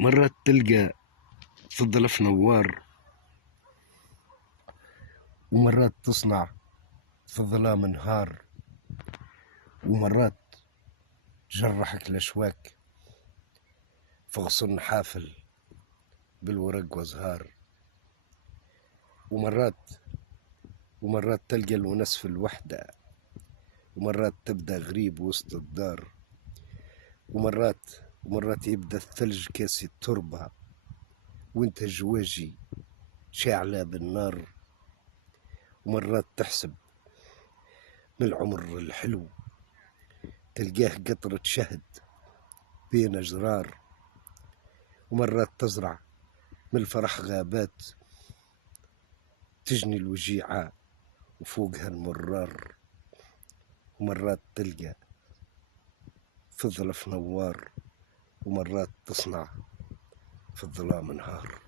مرات تلقى في الظلف نوار، ومرات تصنع في الظلام نهار، ومرات تجرحك الأشواك في غصن حافل بالورق وزهار، ومرات تلقى الونس في الوحدة، ومرات تبدأ غريب وسط الدار، ومرات يبدأ الثلج كاسي التربة وانت جواجي شاعلة بالنار، ومرات تحسب من العمر الحلو تلقاه قطرة شهد بين أجرار، ومرات تزرع من الفرح غابات تجني الوجيعة وفوقها المرار، ومرات تلقى في الظلف نوار، ومرات تصنع في الظلام نهار.